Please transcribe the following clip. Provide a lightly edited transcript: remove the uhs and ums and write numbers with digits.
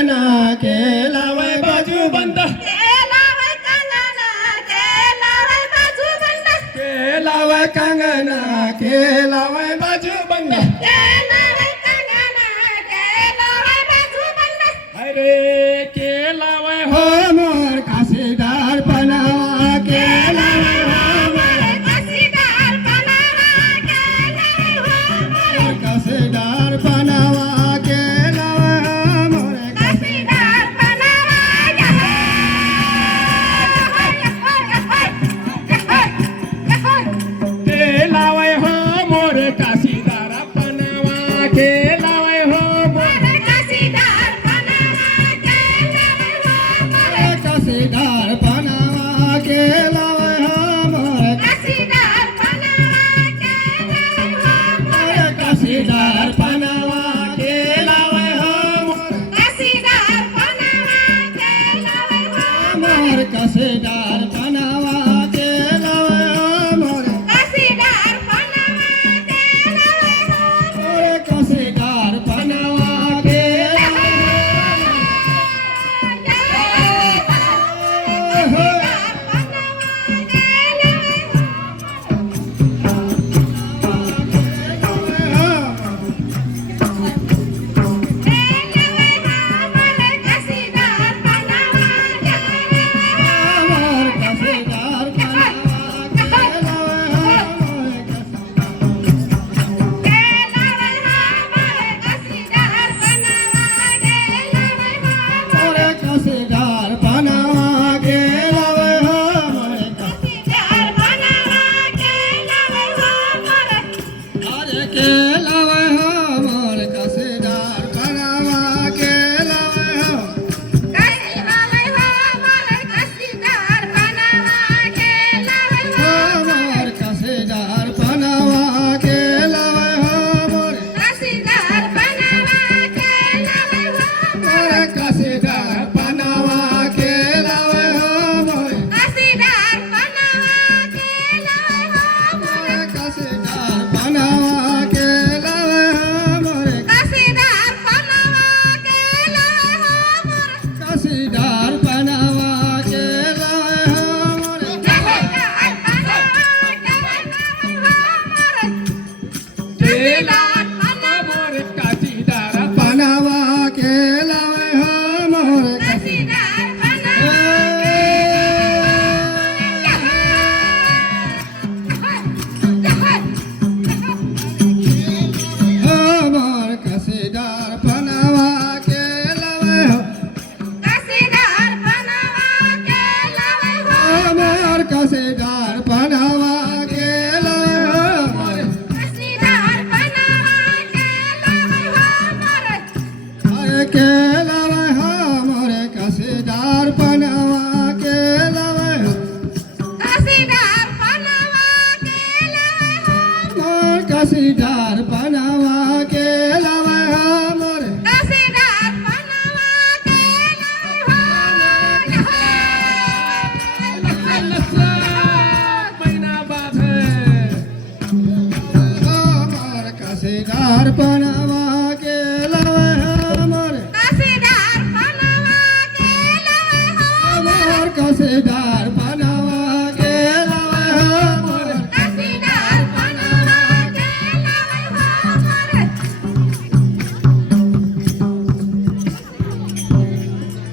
कंगना के लावे बाजू बंद के लावे कंगना के लावे बाजू बंद के लावे कंगना के लावे बाजू बंद के लावे कंगना के लावे बाजू बंद अरे के लावे हो मोर काशीदार बनावा के लावे हो मोर कसीदार बनावा के लावे हो मोर काशीदार बनावा के लावे हो मोर कसीदार बनावा के लावे हो मोर काशीदार बनावा के लावे हो मोर कसीदार बनावा के लावे हो मोर काशीदार बनावा के लावे हो मोर कसीदार बनावा के लावे हो मोर काशीदार बनावा के लावे हो मोर कसीदार बनावा के लावे हो मोर काशीदार